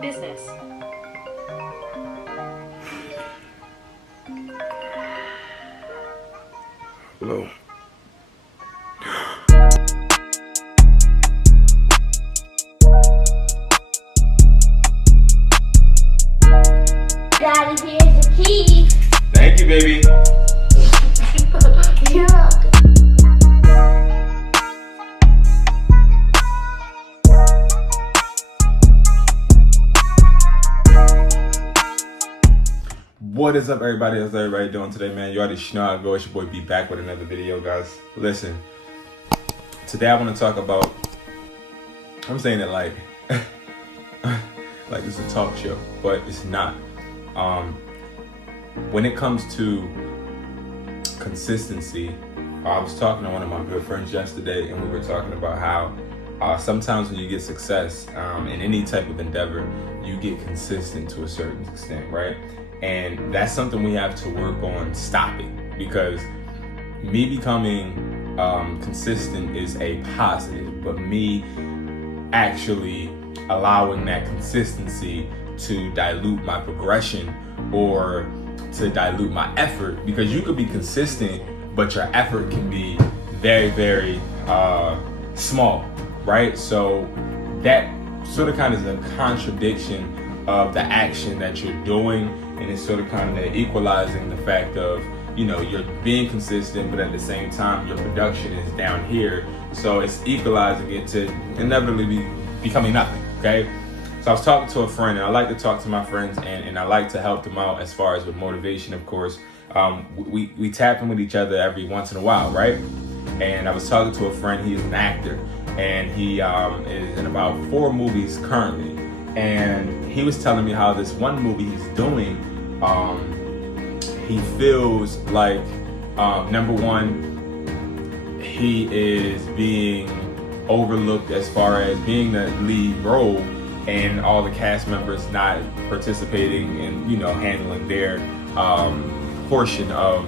Business. Hello. Daddy, here's the key. Thank you, baby. You're welcome. What is up, everybody? How's everybody doing today, man? You already know how it goes. It's your boy B back with another video, guys. Listen, today I want to talk about, I'm saying it like like it's a talk show, but it's not. When it comes to consistency, I was talking to one of my good friends yesterday, and we were talking about how sometimes when you get success in any type of endeavor, you get consistent to a certain extent, right? And that's something we have to work on stopping, because me becoming consistent is a positive, but me actually allowing that consistency to dilute my progression or to dilute my effort, because you could be consistent, but your effort can be very, very small, right? So that sort of kind of is a contradiction of the action that you're doing, and it's sort of kind of equalizing the fact of, you know, you're being consistent, but at the same time your production is down here, so it's equalizing it to inevitably be becoming nothing. Okay, so I was talking to a friend, and I like to talk to my friends, and I like to help them out as far as with motivation, of course. We tap in with each other every once in a while, right? And I was talking to a friend. He is an actor, and he is in about 4 movies currently. And he was telling me how this one movie he's doing, he feels like, number one, he is being overlooked as far as being the lead role, and all the cast members not participating in, you know, handling their portion of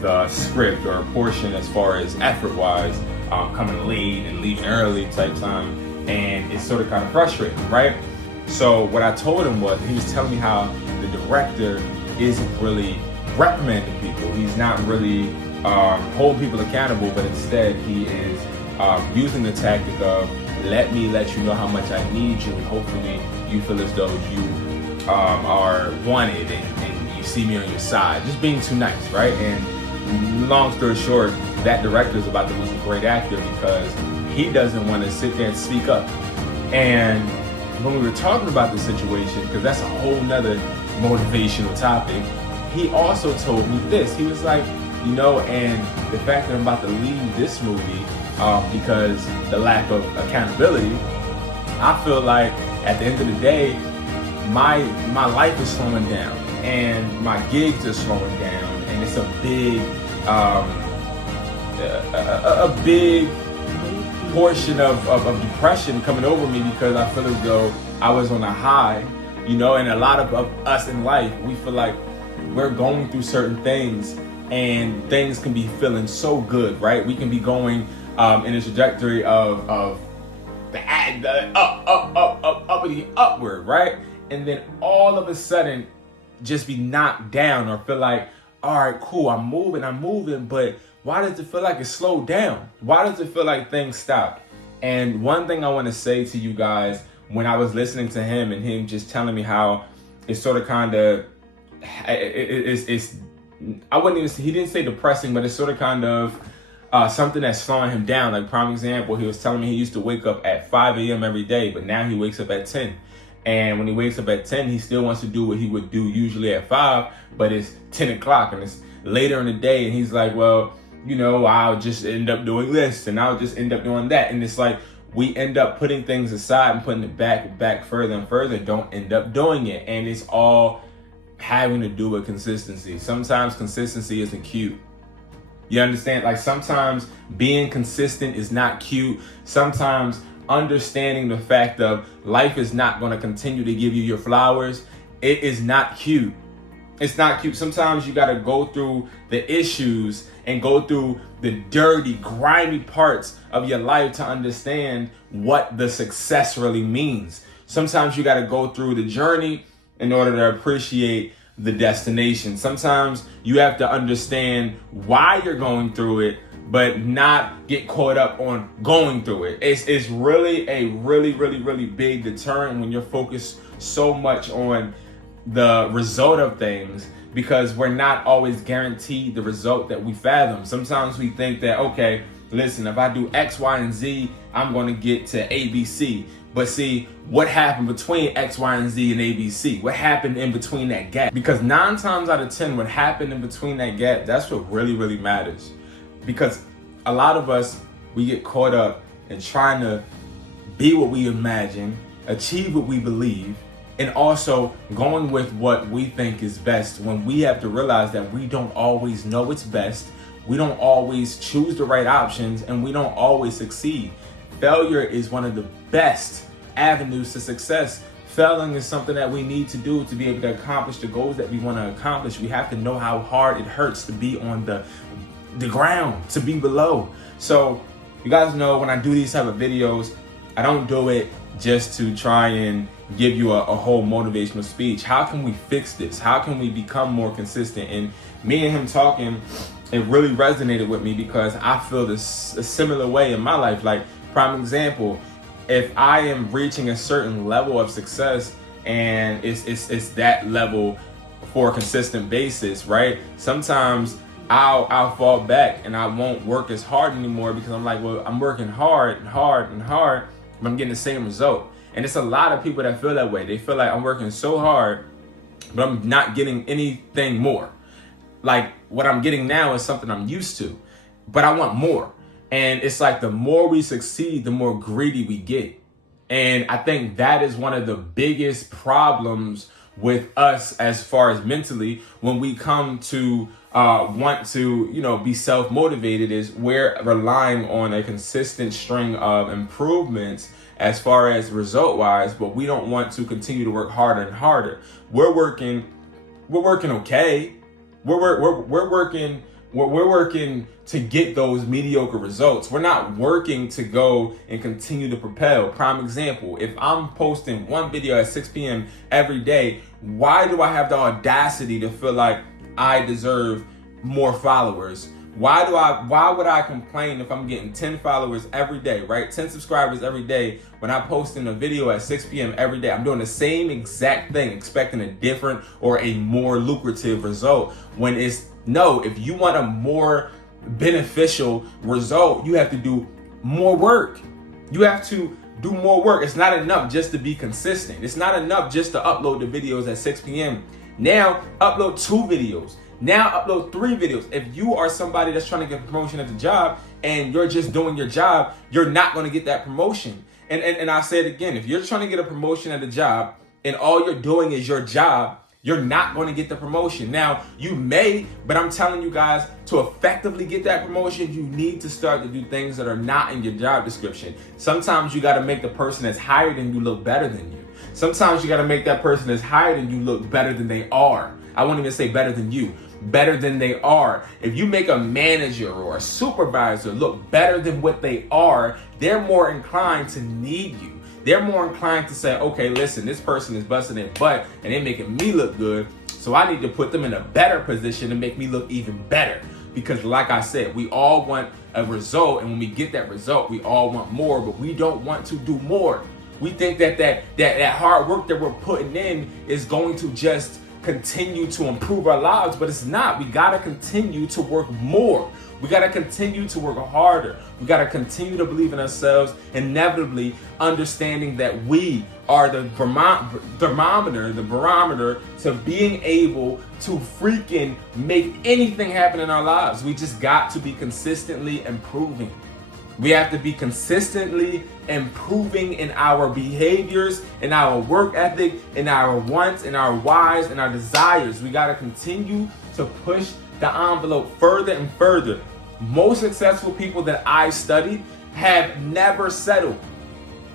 the script, or a portion as far as effort-wise, coming late and leaving early type time, and it's sort of kind of frustrating, right? So what I told him was, he was telling me how the director isn't really reprimanding people. He's not really holding people accountable, but instead he is using the tactic of, let me let you know how much I need you, and hopefully you feel as though you are wanted, and you see me on your side. Just being too nice, right? And long story short, that director is about to lose a great actor because he doesn't want to sit there and speak up. And when we were talking about the situation, because that's a whole nother motivational topic, he also told me this. He was like, you know, and the fact that I'm about to leave this movie because the lack of accountability, I feel like at the end of the day, my life is slowing down, and my gigs are slowing down, and it's a big portion of depression coming over me, because I feel as though I was on a high, you know. And a lot of us in life, we feel like we're going through certain things, and things can be feeling so good, right? We can be going in a trajectory of the upward, right? And then all of a sudden just be knocked down, or feel like, all right, cool, I'm moving, but why does it feel like it slowed down? Why does it feel like things stopped? And one thing I want to say to you guys, when I was listening to him, and him just telling me how it's sort of kind of, it's I wouldn't even say, he didn't say depressing, but it's sort of kind of something that's slowing him down. Like, prime example, he was telling me he used to wake up at 5 a.m. every day, but now he wakes up at 10. And when he wakes up at 10, he still wants to do what he would do usually at 5, but it's 10 o'clock and it's later in the day. And he's like, well, you know, I'll just end up doing this, and I'll just end up doing that. And it's like, we end up putting things aside and putting it back further and further, don't end up doing it. And it's all having to do with consistency. Sometimes consistency isn't cute. You understand? Like, sometimes being consistent is not cute. Sometimes understanding the fact of life is not going to continue to give you your flowers, it is not cute. It's not cute. Sometimes you got to go through the issues and go through the dirty, grimy parts of your life to understand what the success really means. Sometimes you got to go through the journey in order to appreciate the destination. Sometimes you have to understand why you're going through it, but not get caught up on going through it. It's really a really big deterrent when you're focused so much on the result of things, because we're not always guaranteed the result that we fathom. Sometimes we think that, okay, listen, if I do X, Y, and Z, I'm going to get to ABC. But see, what happened between X, Y, and Z and ABC? What happened in between that gap? Because 9 times out of 10, what happened in between that gap, that's what really matters. Because a lot of us, we get caught up in trying to be what we imagine, achieve what we believe, and also going with what we think is best, when we have to realize that we don't always know what's best, we don't always choose the right options, and we don't always succeed. Failure is one of the best avenues to success. Failing is something that we need to do to be able to accomplish the goals that we want to accomplish. We have to know how hard it hurts to be on the ground, to be below. So you guys know, when I do these type of videos, I don't do it just to try and give you a whole motivational speech. How can we fix this? How can we become more consistent? And me and him talking, it really resonated with me, because I feel this a similar way in my life. Like, prime example, if I am reaching a certain level of success, and it's that level for a consistent basis, right? Sometimes I'll fall back and I won't work as hard anymore, because I'm like, well, I'm working hard, but I'm getting the same result. And it's a lot of people that feel that way. They feel like, I'm working so hard, but I'm not getting anything more. Like, what I'm getting now is something I'm used to, but I want more. And it's like, the more we succeed, the more greedy we get. And I think that is one of the biggest problems with us, as far as mentally, when we come to want to, be self-motivated, is we're relying on a consistent string of improvements as far as result-wise, but we don't want to continue to work harder and harder. We're working okay. We're working to get those mediocre results. We're not working to go and continue to propel. Prime example, if I'm posting one video at 6 p.m. every day, why do I have the audacity to feel like I deserve more followers? Why would I complain if I'm getting 10 followers every day, right? 10 subscribers every day, when I post in a video at 6 p.m. every day? I'm doing the same exact thing, expecting a different or a more lucrative result. When it's, no, if you want a more beneficial result, you have to do more work. You have to do more work. It's not enough just to be consistent. It's not enough just to upload the videos at 6 p.m. Now upload 2 videos. Now upload 3 videos. If you are somebody that's trying to get a promotion at the job and you're just doing your job, you're not going to get that promotion. And I say it again, if you're trying to get a promotion at the job and all you're doing is your job, you're not going to get the promotion. Now, you may, but I'm telling you guys, to effectively get that promotion, you need to start to do things that are not in your job description. Sometimes you got to make the person that's hired than you look better than you. Sometimes you got to make that person that's hired than you look better than they are. I won't even say better than you, better than they are. If you make a manager or a supervisor look better than what they are, they're more inclined to need you. They're more inclined to say, okay, listen, this person is busting their butt and they're making me look good, so I need to put them in a better position to make me look even better. Because like I said, we all want a result, and when we get that result, we all want more, but we don't want to do more. We think that hard work that we're putting in is going to just continue to improve our lives, but it's not. We gotta continue to work more. We gotta continue to work harder. We gotta continue to believe in ourselves, inevitably understanding that we are the thermometer, the barometer to being able to freaking make anything happen in our lives. We just got to be consistently improving. We have to be consistently improving in our behaviors, in our work ethic, in our wants, in our whys, and our desires. We got to continue to push the envelope further and further. Most successful people that I studied have never settled.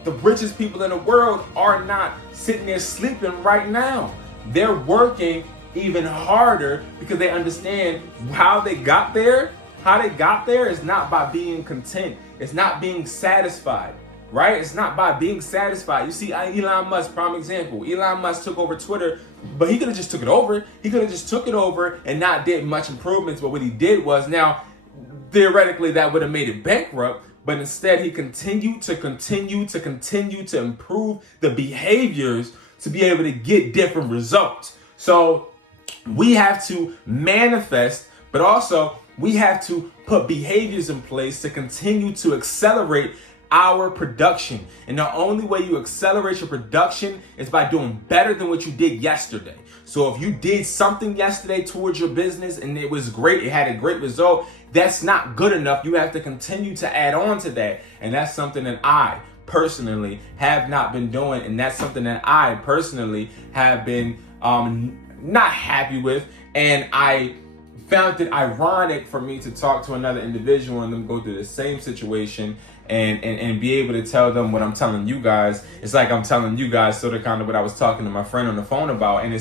The richest people in the world are not sitting there sleeping right now. They're working even harder because they understand how they got there. How they got there is not by being content. It's not being satisfied. right? It's not by being satisfied. You see, Elon Musk, prime example. Elon Musk took over Twitter, but he could have just took it over. He could have just took it over and not did much improvements. But what he did was, now, theoretically, that would have made it bankrupt. But instead, he continued to improve the behaviors to be able to get different results. So we have to manifest, but also we have to put behaviors in place to continue to accelerate our production. And the only way you accelerate your production is by doing better than what you did yesterday. So if you did something yesterday towards your business and it was great, it had a great result, that's not good enough. You have to continue to add on to that. And that's something that I personally have not been doing. And that's something that I personally have been not happy with. And I found it ironic for me to talk to another individual and them go through the same situation and be able to tell them what I'm telling you guys. It's like I'm telling you guys sort of kind of what I was talking to my friend on the phone about. And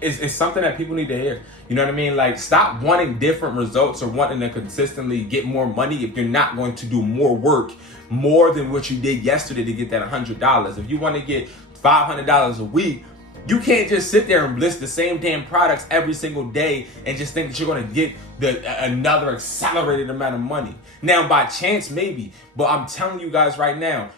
it's something that people need to hear. You know what I mean? Like, stop wanting different results or wanting to consistently get more money if you're not going to do more work, more than what you did yesterday to get that $100. If you want to get $500 a week, you can't just sit there and list the same damn products every single day and just think that you're going to get another accelerated amount of money. Now, by chance, maybe, but I'm telling you guys right now,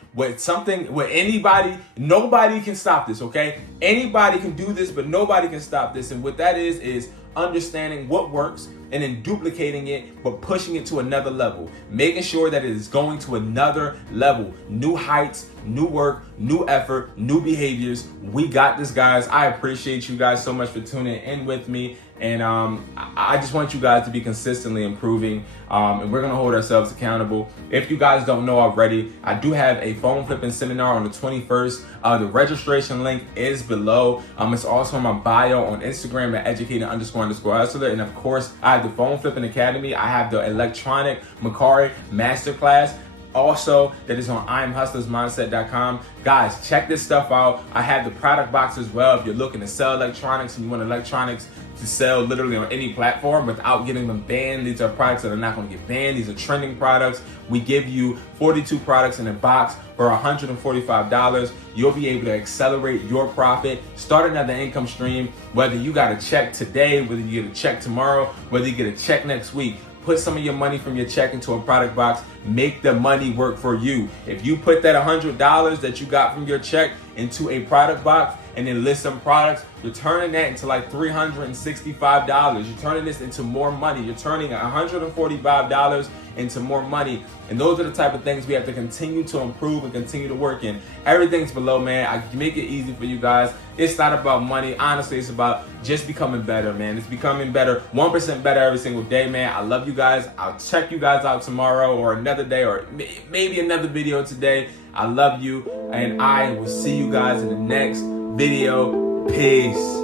nobody can stop this, okay? Anybody can do this, but nobody can stop this. And what that is understanding what works and then duplicating it, but pushing it to another level, making sure that it is going to another level, new heights, new work, new effort, new behaviors. We got this, guys. I appreciate you guys so much for tuning in with me. And I just want you guys to be consistently improving, and we're gonna hold ourselves accountable. If you guys don't know already, I do have a phone flipping seminar on the 21st. The registration link is below. It's also in my bio on Instagram at Educated__Hustler. And of course, I have the Phone Flipping Academy. I have the electronic MERCARI Masterclass. Also, that is on IamHustlersMindset.com. Guys, check this stuff out. I have the product box as well. If you're looking to sell electronics and you want electronics to sell literally on any platform without getting them banned, these are products that are not going to get banned. These are trending products. We give you 42 products in a box for $145. You'll be able to accelerate your profit, start another income stream, whether you got a check today, whether you get a check tomorrow, whether you get a check next week. Put some of your money from your check into a product box. Make the money work for you. If you put that $100 that you got from your check into a product box and then list some products, you're turning that into like $365. You're turning this into more money. You're turning $145 into more money. And those are the type of things we have to continue to improve and continue to work in. Everything's below, man. I make it easy for you guys. It's not about money. Honestly, it's about just becoming better, man. It's becoming better, 1% better every single day, man. I love you guys. I'll check you guys out tomorrow or another day or maybe another video today. I love you, and I will see you guys in the next video. Peace.